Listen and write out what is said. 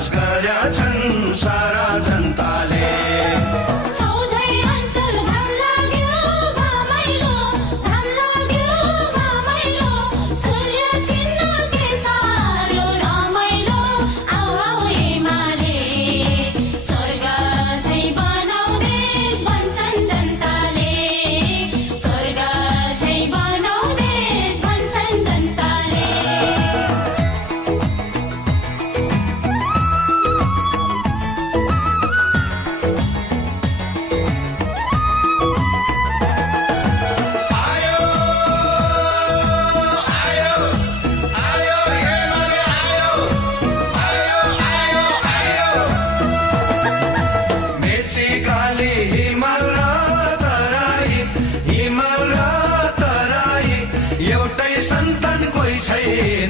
बास गर्या छन् सारा जनताले। हिमाल र तराई एउटै सन्तान कोही छैन।